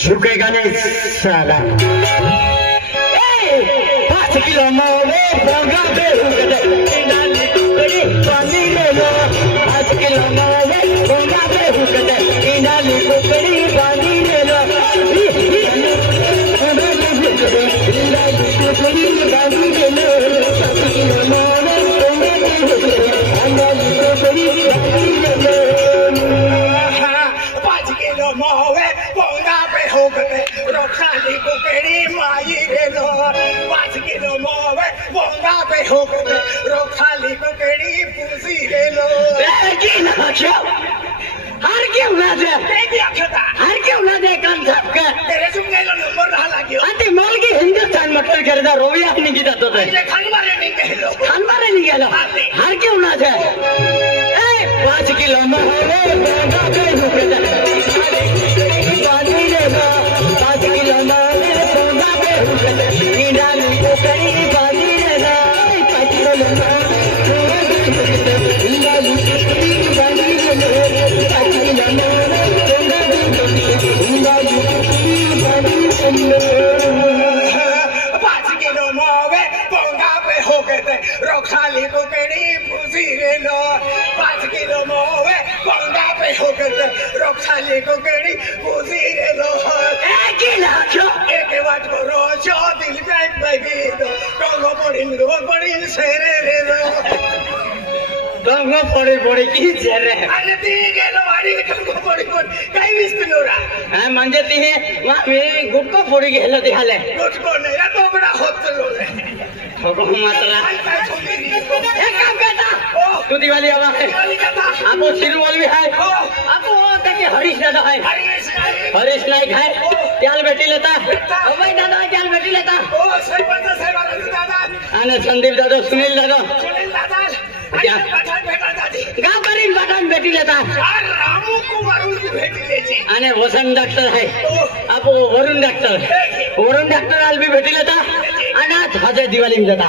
झुकेगा नहीं साला। 5 किलो मोले बोगा पे हुकते डाली कुकड़ी पानी ले लो। 5 किलो मोले बोगा पे हुकते डाली कुकड़ी पानी ले लो। खाली कुकड़ी माई ले लो। 5 किलो मोवे बोंगा पे हो गए रो खाली कुकड़ी पूसी ले लो। हर क्यों ना दे हर क्यों ना दे काम सबका तेरे सुनने लो नंबर रहा लागियो अंति माल की हिंदुस्तान मटर करदा रोविया नहीं कीता तो ते खानवारे नहीं कहलो हर क्यों ना दे 5 किलो मोवे बोंगा पे हो गए पानी ले लो। 5 किलो मोवे बोंगा पे हो गए डाली कुकड़ी पानी ले लो। 5 किलो डाली कुकड़ी पानी ले लो। 5 किलो मोवे बोंगा पे हो गए रो खाली कुकड़ी पूसी ले लो। 5 किलो मोवे बोंगा पे हो गए रो खाली कुकड़ी पूसी ले लो। एक बात को रोजो दिल पे बेबी डोंगो पड़ी सेरे रे रो डोंगो पड़ी की सेरे अरे ती गेलो वाडी डोंगो पड़ी काही विस्पिलोरा हां म्हणजे ती वा गुटको पड़ी गेलो दिहाले गुटको नाही या तो बडा होतलो रे थोडो मात्रा एक काम करता तू दिवाली आवा है आपो सिरवल भी है आपो देखिए हरीश दादा है हरीश नाईक है त्याल बेटी लेता अभय दादा त्याल बेटी लेता ओ सरपंच साहेब दादा आणि संदीप दादा सुनील दादा पठाण भेटा दादी गाव करीन पठाण बेटी लेता रामू को वरुण की भेटी लेची आणि वसंत डॉक्टर है आपो वरुण डॉक्टर आल भी बेटी लेता अनाथ हजे दिवाली में देता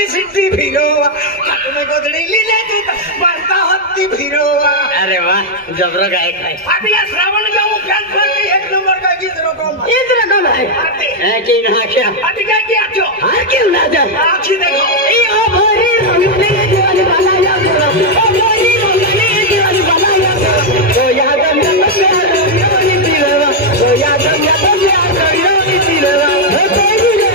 रिद्धी सिद्धी फिरोवा हाथ में गोदड़ी लीले तू बनता हत्ती फिरोवा अरे वाह जबरा गायक है अभी यार श्रावण जाऊं फैन फैन एक नंबर का गीत रकम है कि ना क्या अभी क्या किया जो हाँ क्यों ना जा आँखी देखो ए ओ भरी रंगले दीवानी वाला या ओ भरी रंगले दीवानी वाला या तो याद में प्यार रोनी दिलवा तो याद में प्यार रोनी दिलवा हो कोई नहीं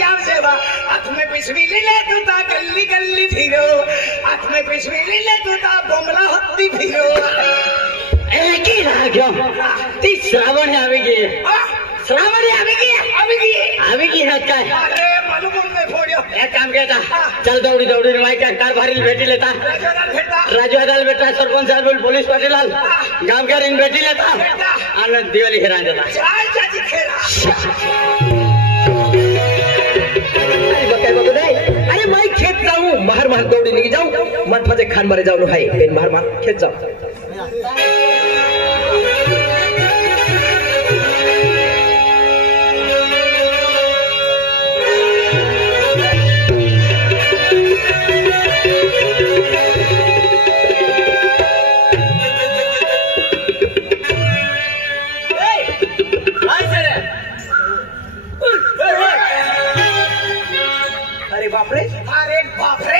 हाथ में पिछवी ले तू ता गल्ली गल्ली फिरो हाथ में पिछवी ले तू ता बमला हत्ती फिरो एक ही ना क्यों ती श्रावण आवेगी श्रावण आवेगी ना काय अरे मालूम नहीं फोड़ियो एक काम केता चल दौड़ी दौड़ी माई का कार भारी भेटी लेता राजू अदाल बेटा सरपंच साहब पुलिस पार्टी लाल गांव के रिंग भेटी लेता आनंद दिवाली खेरा देता चाल चाची खेला अरे मैं खेत जाऊं बाहर बाहर दौड़ी नहीं जाऊं मत मजे खान मारे जाऊं है पेन बाहर बाहर खेत जाऊं बापरे अरे बापरे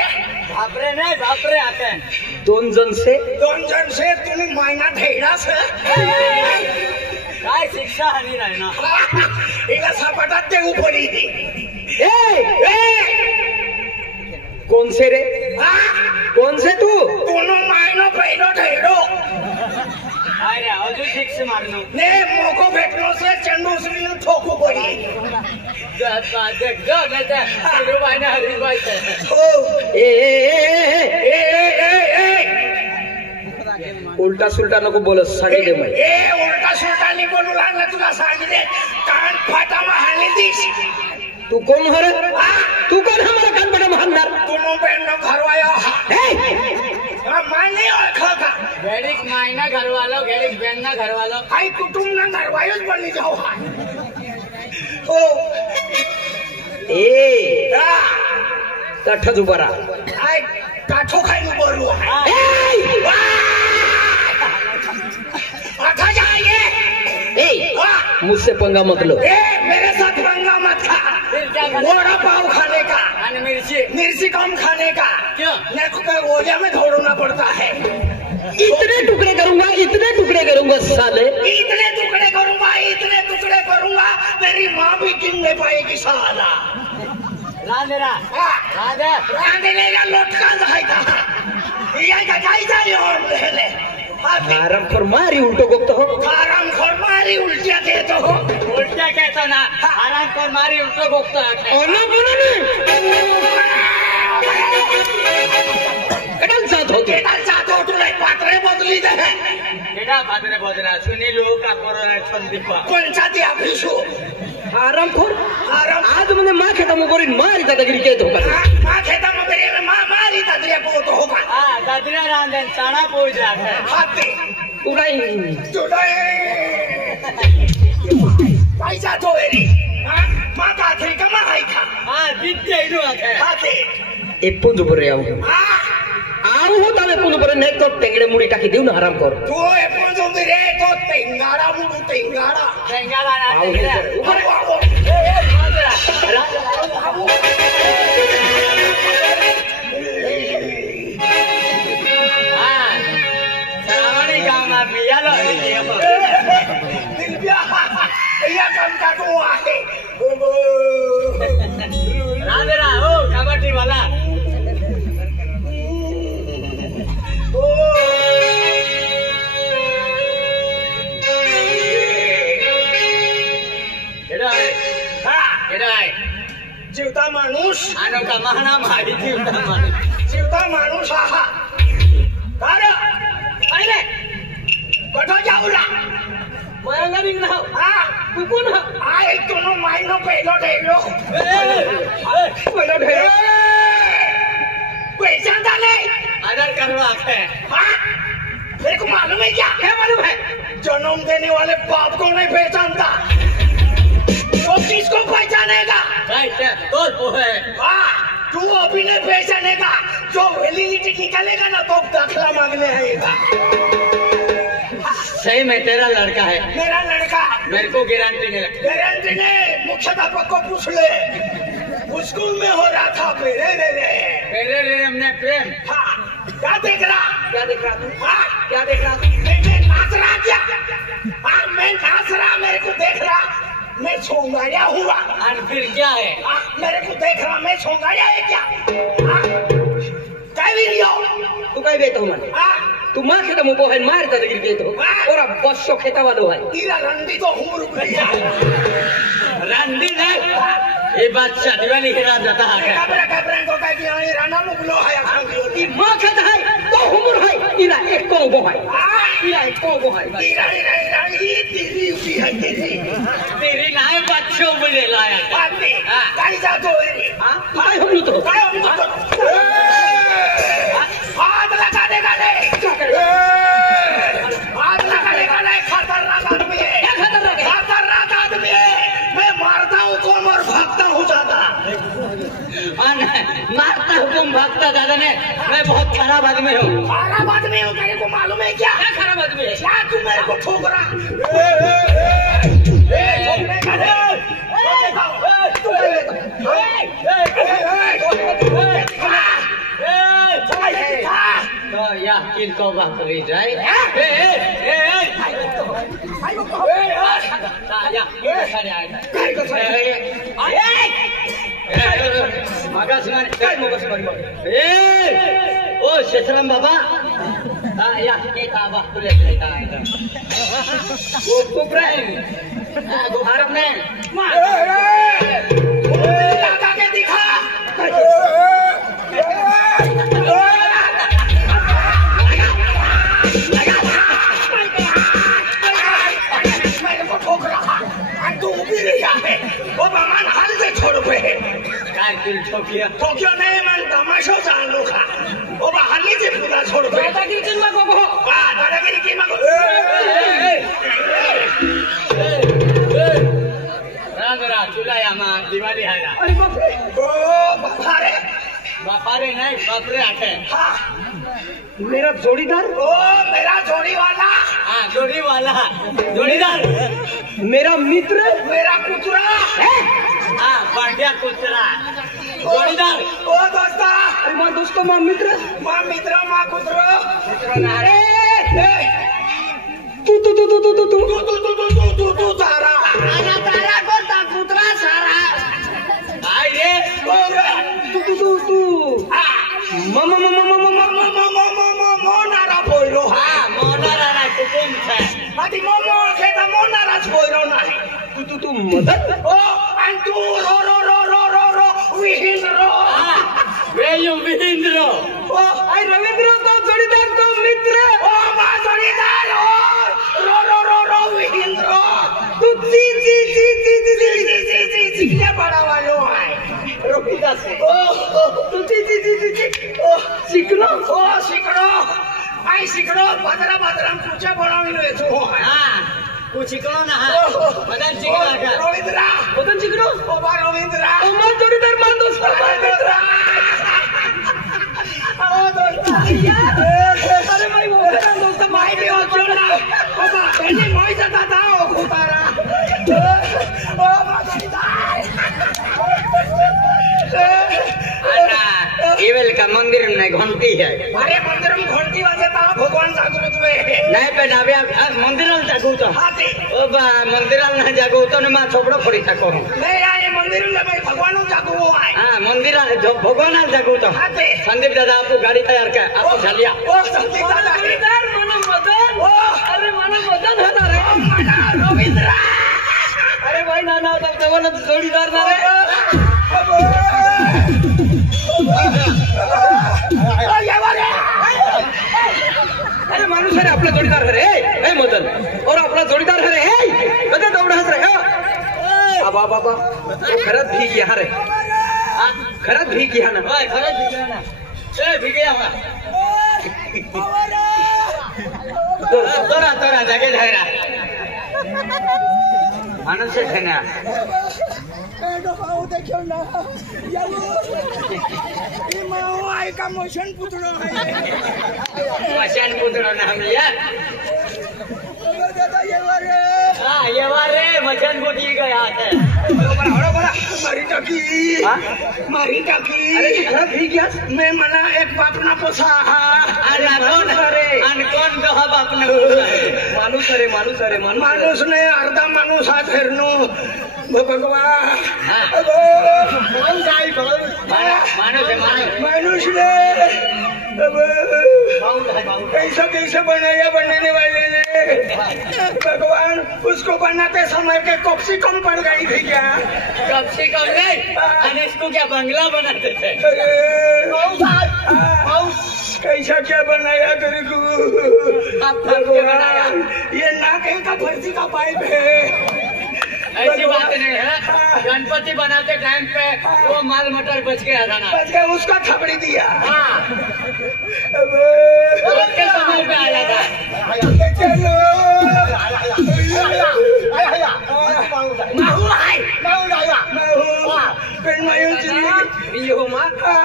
बापरे नहीं बापरे आते हैं दोन जन से तुम्ही महिना धेडा से काय शिक्षा हनी रहना इला सपाटात ते उपरी ए कौन से रे कौन से तू दोनों महिना पहिलो धेडो अरे अजून शिक्ष मारनो ने मोको भेटलो से चंडू श्री ठोकू पडी देख जो नहीं तो हरीबाई ने हरीबाई से उल्टा सुलटा नको बोलस सांगी दे मैं उल्टा सुलटा नहीं बोलू लागला तुला सांगी दे कान फाटा महानी दिस तू कौन हो रे तू कौन हमारा कान फाटा महानदार तुम बहन नो घरवाया माने ओळखा का गेडिक मायना घरवालो गेडिक बहन ना घरवालो आई कुटुंब ना घरवायोच बनी जाऊ ओ ए काठा जुबारा आई काठो खाई बोलू आता जाइए मुझसे पंगा मत लो मेरे साथ पंगा मत खा वड़ा पाव खाने का मिर्ची कम खाने का क्यों ओलिया में दौड़ना पड़ता है इतने टुकड़े करूंगा साले इतने टुकड़े करूंगा तेरी माँ भी गिन नहीं पाएगी साला रांधेला लोटका जाएगा ये का जायचा और ले आराम कर मारी उल्टो गोगतो हो आराम कर मारी उल्टिया देतो हो उल्टा कहता ना आराम कर मारी उल्टो गोगतो है ओनो बोलो ने एडल साथ हो तू नहीं पात्रे बदली दे केडा पात्रे बदला सुनील का कोरोना संदीप पंचायती ऑफिसो आराम खोर आज म्हणजे माँ खेता मुगोरीन मारी दादागिरी के धोका माँ खेता मुगोरीन मारी दादरिया को तो होगा दादरिया रांधन साना पोई जाता है हाथे उड़ाई पैसा तो एरी माँ का थी कमा है था दित्ते इनु आते हाथे ए पुंजु पर आओ हो तमे पुंजु पर ने तो टेंगड़े मुड़ी टाकी दिउ ना आराम कर तो ए पुंजु रे तो टेंगाड़ा मुड़ू टेंगाड़ा ना ऊपर श्रावणी गाँव में मिया लो या काम का तो आहे राधेरा ओ कबड्डी वाला जीवता माणूस आनो का महाना मारी जीवता माणूस आहा अरे कठो जाऊला महंगा नहीं ना हाँ तू कौन है आए दोनों मायनो पहलो ढेलो पहले ढेर पहचानता नहीं आधार करवा है हाँ मेरे को मालूम है क्या मालूम है जन्म देने वाले बाप को नहीं पहचानता तो किसको पहचानेगा राइट है तो वो है हाँ तू अभी नहीं पहचानेगा जो वैलिडिटी निकलेगा ना तो दाखला मांगने आएगा सही में तेरा लड़का है मेरा लड़का मेरे को गारंटी नहीं लगती गारंटी नहीं मुख्याध्यापक को पूछ ले स्कूल में हो रहा था पहले हमने प्रेम हाँ क्या देख रहा क्या देख रहा तू हाँ क्या देख रहा तू मैं नाच रहा क्या हाँ मैं नाच रहा मेरे को देख रहा मैं छोंगाया हुआ और फिर क्या है हाँ मेरे को देख रहा मैं छोंगाया है क्या हाँ क्या वीडियो तू काय बेतो मन हाँ तू मार खेता मु बोहन मार ता गिर बेतो और अब बस्सो खेता वालो है तेरा रंडी तो हूँ रुक गया रंडी नहीं ये बात शादी वाली के रात जाता है कब्र को कह दिया ये राना मुगलो है ई मां खेता है तो हुमुर है इना एक को बो है इना एक को बो है तेरी उठी है तेरी नाय बच्चों मुझे लाया बाती कहीं जा तो हां काय हमनु तो हाथ लगा देगा नहीं हाथ लगा देगा नहीं खतरनाक आदमी है खतरनाक आदमी है मैं मारता हूँ कौन और भागता हूँ ज्यादा मारता हुकुम भागता दादा ने मैं बहुत खराब आदमी हूँ खराब आदमी हूँ तेरे को मालूम है क्या क्या खराब आदमी है क्या तू मेरे को ठोक रहा ठोकने का तो या किनको बात करी जाए ओ शेषराम बाबा या भारत में लगा के दिखा मेरे को ठोक रहा तू भी रहा है वो बमान हाल से छोड़ पे ठोकियो नहीं मन तमाशो चालू खा वो हाली से पूरा छोड़ पे दादागिरी की माँ को वाह दादागिरी की माँ चुलाया माँ दिवाली है ना अरे बाप रे ओ बापा रे नहीं बाप रे आखे हाँ मेरा जोड़ीदार ओ मेरा जोड़ी वाला हाँ जोड़ीदार मेरा मित्र मेरा कुतरा हाँ बढ़िया कुतरा जोड़ीदार ओ दोस्ता अरे मां दोस्तों मां मित्र माँ मित्र माँ कुतरो तू तारा तारा को ता कुतरा सारा आई रे तू मोनारा बोलो हाँ मोनारा ना कुटुंब है आदि मोमो खेता मोनारा बोलो नहीं तू मदद ओ अंतु रो विहिंद्रो वे यू विहिंद्रो ओ आई रविंद्र तो जोड़ीदार तो मित्र ओ माँ जोड़ीदार रो विहिंद्रो तू जी क्या बड़ा वालो है रोहिता से ओ तू जी ओ सिकलो आई सिकड़ो भद्रम पूछा बनावी ले जो है हाँ कुछ चिकनो ना हाँ मदन चिकना का रविंद्रा बदन सिकलो ओ बा रविंद्रा ओ मां जोड़ीदार मां दोस्त रविंद्रा ओ दोस्ता अरे भाई वो मेरा दोस्त माई भी हो चुना ओ बा पहले मोई जाता था ओ खुतारा ओ बा इवेल का मंदिर में घंटी है अरे मंदिर में घंटी बजाता भगवान जागृत में नहीं पे नावे मंदिर जागू तो हाथी ओ बा मंदिर ना जागू तो ने मां छोपड़ो पड़ी थको नहीं यार मंदिर में भाई भगवान जागू है हाँ मंदिर भगवान जागू तो हाथी संदीप दादा आपको गाड़ी तैयार कर आपको चलिया ओ संदीप दादा जोड़ीदार मानो मदन ओ अरे मानो मदन है ना रे रविंद्रा अरे भाई नाना तब तो वो जोड़ीदार ना रे अरे माणूस अरे आपला जोडीदार है रे मदन और आपला जोडीदार है रे बाबा बाबा खरंच भीक घ्या रे खरंच भीक घ्या ना होय खरंच भिगे ना ए भिगे आवा तोरा तोरा जागे धायरा माणूस आहे ना मोशन पुतळो मशान पुतळो ना हमलिया येवा रे मशान पुतळी गया है मारी टाकी मारी टाकी अरे खरंच भीक घ्या मैं मना एक बापना पोसा अरे कोण आणि कोण दहा बापन माणूस अरे माणूस अरे माणूस माणूस ने अर्धा माणूस हा फिरनो भगवान माणूस आहे माणूस ने कैसा कैसे बनाया बनने वाले ने भगवान उसको बनाते समय के कॉप्सी कम पड़ गई थी क्या कब से कम नहीं और इसको क्या बंगला बनाते थे कैसा क्या बनाया तेरे को भगवान ये नाक का फर्जी का पाइप है ऐसी बात नहीं है गणपति बनाते टाइम पे वो माल मटर बच गया था ना बच गया उसका थपड़ी दिया हाँ उसके समय पे आया था चलो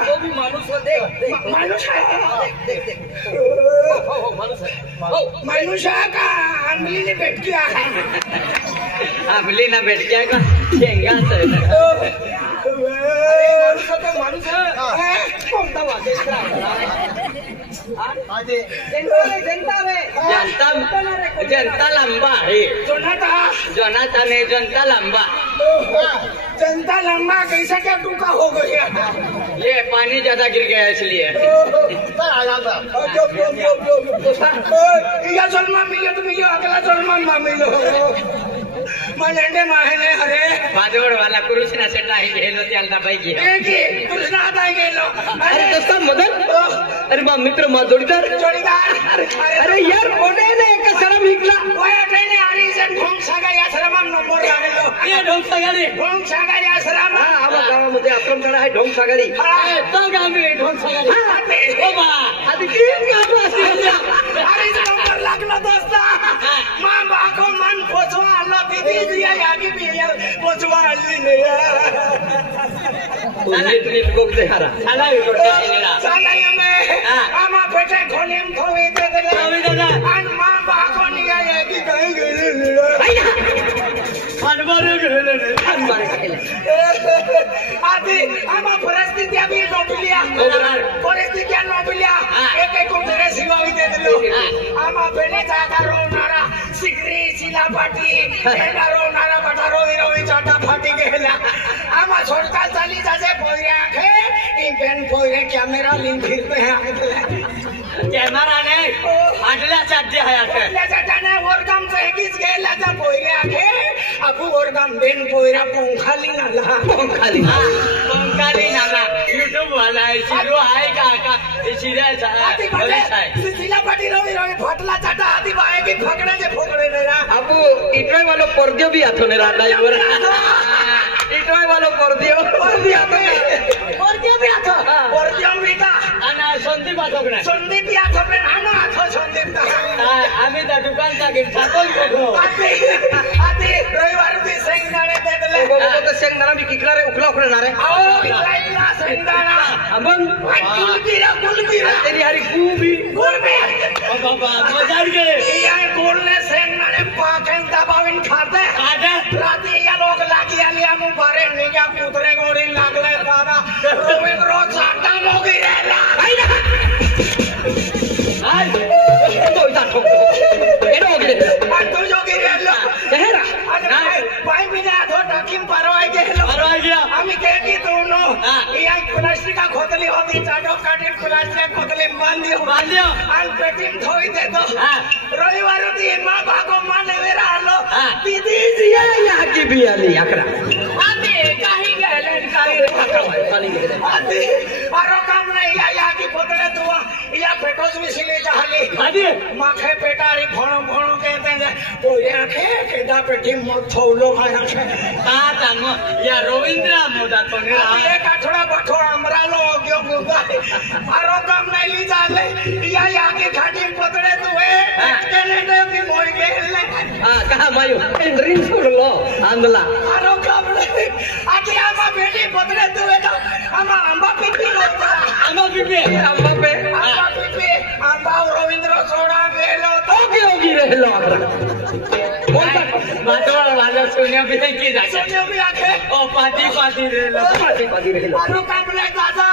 तो भी माणूस हो देख माणूस आहे माणूस आहे का आंबलीने भेटकी आहे आपली ना भेटक्या का शेंगाच आहे माणूस कोणता वाटेल जनता लंबा है जनता ने जनता लंबा जनता लंबा कैसा क्या टूका हो गया ये पानी ज्यादा गिर गया इसलिए या जन्म मिलो तो मिलो अगला जन्म मिलो माहेने अरे बाजोड वाला कृष्णा से नाही गेलो त्याला पैकी कृष्णा आता गेलो अरे दोस्ता मदन अरे बा मित्र मा जोडीदार जोडीदार अरे यार कोणे ने एक सरा मिकला वया काही आणि जण ढोंग सागा या सरामाम नंबर लागलो ये ढोंग सगारी ढोंग सागा या सरामा आम्हा गावामध्ये आक्रमण आहे ढोंग सागारी तो गावी ढोंग सगारी ओ बा आधी तीन गाव असतील अरे नंबर लागला दोस्ता मा बाको मन पोचवा आला दीदी दिया यागी बिया पोचवा आली ने नीट गोग दे हारा चला विकोटा चला यमे आमा पेटे खोलीम थोवी दे दे आणि मा बाको निया यागी काही गेले अनबारे गेले अनबारे गेले आधी आमा परिस्थिती आम्ही नोटलिया परिस्थिती नोटलिया एक एक उठरे शिवावी दे दिलो आमा बेनेचा आकार रोवणारा सिकरी चिलापाटी हेला रोवणारा बटा रोवी रोवी चाटा फाटी गेला आमा छोटका चाली जाजे पोयऱ्या खे इंपेन पोयरे कॅमेरा लिंक फिरते हैं कॅमेरा ने आटल्या चाटे आहे आटल्या चाटाने वरदाम चेकीच गेला त्या पोयऱ्या खे आपू वरदाम बेन पोयरा पोंखाली नाला पंखाली नाला यूट्यूब वाला है शिरो आहे का शिऱ्याचा आहे चिलापाटी रोवी रोवी फाटला चाटा आधी बाय की फकड्याचे फोकडे नाही ना आपू इटवाय वालो परदियो भी आथो ने राडा इवर इटवाय वालो परदियो भी आथो परदियो भी का आणि संदीप आथोक नाही संदीप या थोपे नानो आथो संदीप का आम्ही त्या दुकानचा घेऊन ठाकून बघू आधी रविवार दी शेंगदाणे दे दिले तो शेंगदाणा मी किकला रे उखला उखला रे आओ इकला शेंगदाणा अबन गुलबीरा तेरी हरी गुबी बाबा मजाक गेले या गोलने शेंगदाणे पाकेन दबावीन खाते रात्री या लोक लागी आली आमू बारे निघ्या कुत्रे गोडी लागले दादा रोज रोज साठा लोगी राहिला तो इता ठोक एडो गेले तू जोगी राहिलो देहरा पाय बिना आथो टाकीम परवाय गेलो परवाय गया आम्ही के की दोनो या प्लास्टिक का खोतली होती चाटो काटी प्लास्टिक खोतली बांधियो आणि पेटीम धोई देतो रविवार दी मा भागो माने वेरा आलो दीदी जिया या की भी आली आकरा आते काही गेले काही आते आरो काम नाही या की खोतले तू या पेटोस विसले जहाल खाली खाली माखे पेटारी भणो भणो कहते हैं कोई आखे केदा पेटी मत थोलो भाई आखे ताता मो या रवींद्र मोदा तो ने ये काठड़ा बठो अमरालो गयो गुदा मारो काम नहीं ली जाले या के खाटी पतड़े तुए केने ने की मोई गेले कहा मायो ड्रिंक्स कर लो आंदला मारो काम नहीं आके आमा बेटी पतड़े तुए तो आमा अंबा पीपी लो आमा बीबी अम्मा पे अंबा पीपी अंबा रवींद्र सोडा गेलो तो ओके होगी रह लो मातवाड़ा वाला सुनिया भी की जाके सोनिया भी आखे ओ पाती रे लो पाती रह लो मारो काम नहीं दादा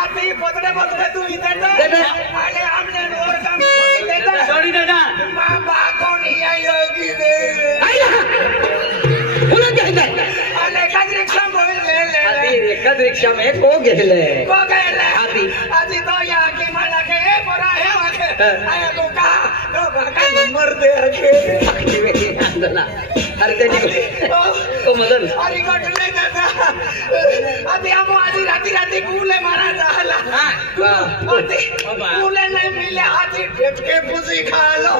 आते पतड़े पतड़े तू इधर दे दे अरे हमने और काम दे दे सॉरी दादा मां बाको नहीं आयोगी दे आया बोलो क्या है अरे काज रिक्शा बोल ले आती रेखा रिक्शा में को गेले को गेले आती आती तो या की माला के परा है वाके आया को कहा तो बाका नंबर दे आके आंदला अरे तेरी को मदन अरे कोट ले दादा अभी हम आधी राती कूले मारा जाला आती कूले नहीं मिले आती ढेपके पुसी खा लो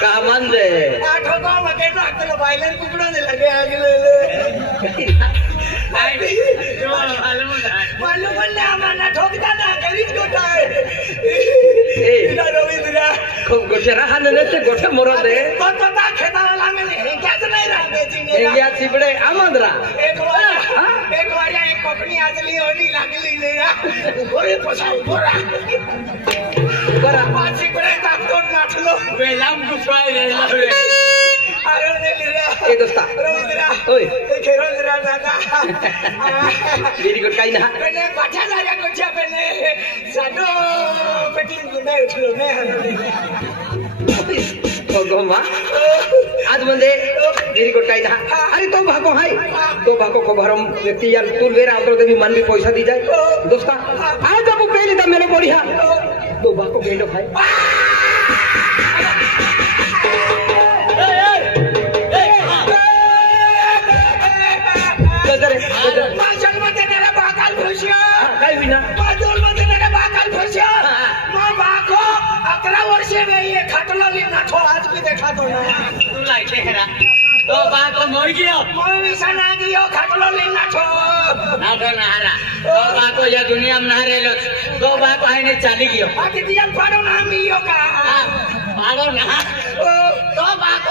कहा मन दे आठो को मके डॉक्टर वायलेंस कुकड़ों लगे आगे मालूम है हमारा ठोकता ना करीज गोटा है इधर रविंद्र खूब गोटे रहा ने ते गोटे मोरो दे तो ता खेता वाला में क्या से नहीं रहते जी इंडिया सिबड़े आमंद्रा एक बार एक कंपनी आजली होनी लागली ले ओए पसा बोरा बरा पांच बड़े तक तो नाठलो बेलाम गुस्साए रे लो अरे ने ले ए दोस्ता रविंद्र ओए रविंद्र दादा वेरी गुड काई ना पहले बाजा जाया कुछ पहले साडो पेटली गुंडा उठलो मैं गोमा आज बंदे वेरी गुड काई ना अरे तो भाको हाय तो भाको को भरम व्यक्ति यार तू वेरा आउटर देवी मन भी पैसा दी जाए दोस्ता आज जब पहले तो मैंने बढ़िया तो भाको गेंडो भाई पाचल मध्ये नेला बाकाल फुशिया काय विना पाचल मध्ये नेला बाकाल फुशिया मां बाको 11 वर्ष में ये खटलो लिना तो आज भी देखा तो ना तू लाइक हेरा तो बात तो मोई गयो मोई विसना गियो खटलो लिना तो ना तो ना हरा तो बात तो या दुनिया में ना रेलो तो बात आई ने चली गयो अति दियन पाडो ना मियो का पाडो ना तो बात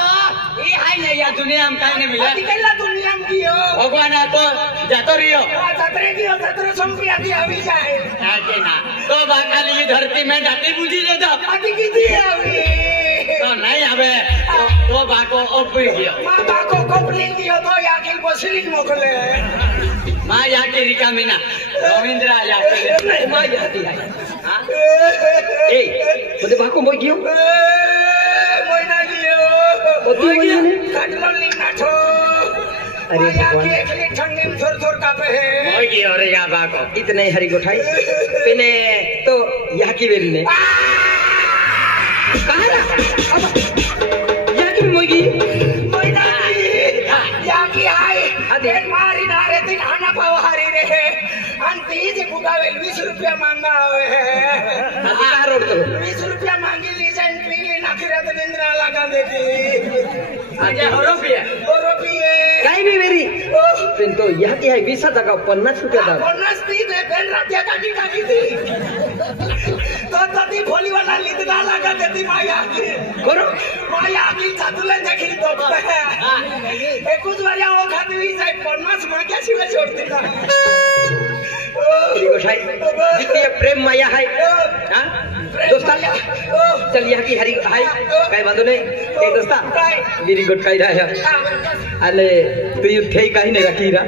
ये हाय ने या दुनिया में काई ने मिला अति केला दुनिया में गियो भगवान तो जातो रियो सतरे गियो सतरे संपिया दी अभी जाए आके ना तो बात खाली धरती में डाटी बुझी ले दो अति की दी अभी तो नहीं आवे तो बाको ओपी गयो मां बाको कंप्लेन गियो तो याकिल बसलिक मोकले मां या के रिका मीना रविंद्र या के मां यादी है हां ए बदे भाको मोई गियो मोइना गियो ओ तू मोई ने खटलो लिना तो अरे भगवान एक ठंडी में थोड़ कापे है मोई गयो रे या बाको इतने हरी गोठाई पिने तो यहाँ की बेरी ने कहा ना अब यहाँ की मोगी मोइना याकी हाय एक मारी ना रे दिन आना पवारी रे अंती जी बुगावे 20 रुपया मांगा है अभी कहाँ रोड तो 20 रुपया मांगी ली जान पीली ना फिर तो निंद्रा लगा देती आगे हो रुपये काही नहीं मेरी पिन तो यहाँ की है 20 जगह 50 रुपया दाम 50 दी दे बेल रातिया काटी थी तो तभी भोली वाला निंद्रा लगा देती माया करो माया की छातुले देखी तो एक कुछ बार वो खाती हुई जाए 50 मां क्या सिवा छोड़ देता गोठाई जितनी प्रेम माया है हाँ दोस्ता चल यहाँ की हरी हाय काय बांधो नहीं ए दोस्ता वेरी गुड काय रहा है अले तू ये थे काही नहीं रखी रा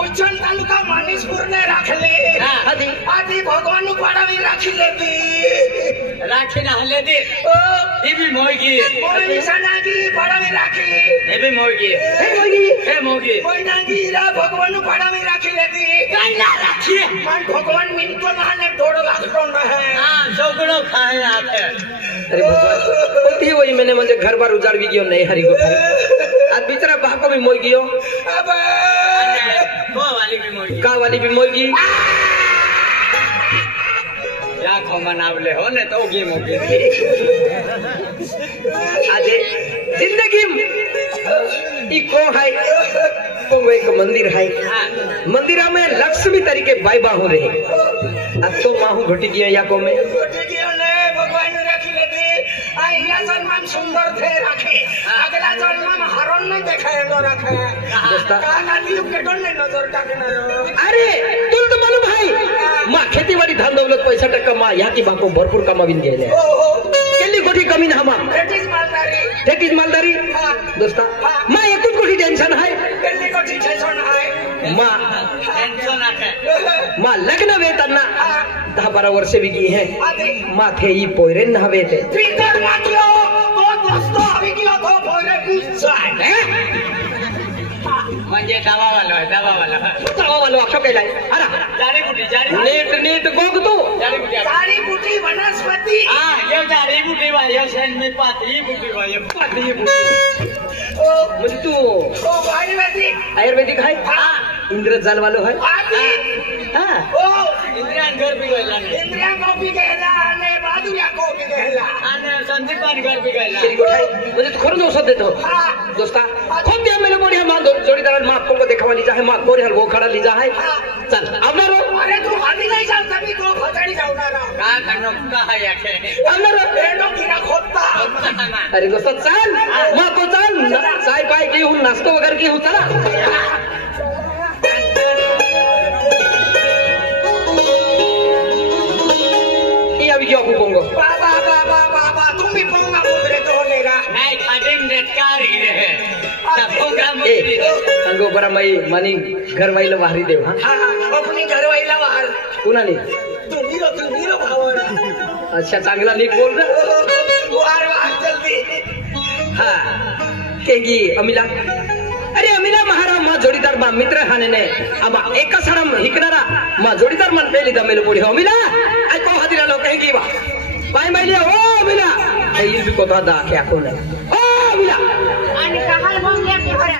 उच्चल तालुका मानिसपुर ने राखले आदि भगवान पड़ावी राखी लेती राखी ना लेती ये भी मोगी मोई सनागी पड़ावी राखी ये भी मोगी है मोगी मोइना गिरा भगवान पड़ावी राखी लेती काय ना राखी मन भगवान मिनटो ना ने 2 लाख टन है हां सगळो खाए आते अरे भगवान होती वही मैंने मुझे घर बार उजाड़ भी किया नहीं हरी गोठाई आज बिचारा भाको भी मोई गयो अबे को वाली भी मोई का वाली भी मोई गई या खमनावले हो ने तो गी मोगे आजे जिंदगी ई को है को एक मंदिर है मंदिरा में लक्ष्मी तरीके बाई बाहु रहे अब तो माहू घटी गया या को में भगवान रखी लेते आइया जन्म सुंदर थे रखे अगला जन्म हरण नहीं देखाए तो रखे दोस्ता काका नीम के डोले नजर टाके ना अरे तुल तो मालूम भाई माँ खेती बाड़ी धन दौलत पैसा टक्का माँ यहाँ की बाको भरपूर कमाविन गेले केली गोटी कमी ना हमा that is मालदारी दोस्ता माँ एक कुछ गोटी टेंशन है माँ टेंशन आके माँ लग्न वेतन ना 10-12 वर्ष भी की है माँ थे ही पोयरे ना वेते म्हणजे दवा वाला अक्षो केलाय अरे जाडी बुटी नीट गोग तू सारी बूटी वनस्पति हां ये जाडी बुटी वाली शेन में पाती बुटी वाली म्हणजे तू आयुर्वेदिक है इंद्रजाल वालो है हाँ इंद्रियान घर भी गयला ने इंद्रिया को भी गहला ने बादुया को भी गहला आने संदीपान घर भी गयला तेरी गोठाई म्हणजे तू खरं औषध देतो दोस्ता खूप द्या मेले बढ़िया मां जोड़ीदार मां को देखा वाली चाहे मां कोरे हल वो खड़ा ली जा है चल अब ना रो अरे तू हाथी नहीं चल तभी तो फटड़ी जाऊंगा ना का खनो का है याके अब ना रो पेड़ों की ना खोदता अरे दोस्ता चल मां को चल चाय पाई की हूं नाश्तो वगैरह की हूं चला अभी क्या कुकोंगो बाबा तुम भी पोंगा मुद्रे तो होनेगा नहीं खादिम डेटकारी रहे पोंगा ए अंगो बरा मई मानी घर वाइला बाहरी देव हां हां अपनी घर वाला बाहर कुणा ने तुम्ही रो भावना अच्छा चांगला नीट बोल रे बाहर जल्दी हां केगी अमिला अरे अमिला महारा मां जोड़ीदार मां मित्र हाने ने अबा एका सडम हिकनारा मां जोड़ीदार मन पेली दमेलो पोडी अमिला आई को हदिरा लो कहेगी बा बाय माइलिया ओ अमिला ए इल भी कोता दा क्या कोने ओ अमिला आणि काहाल भंगे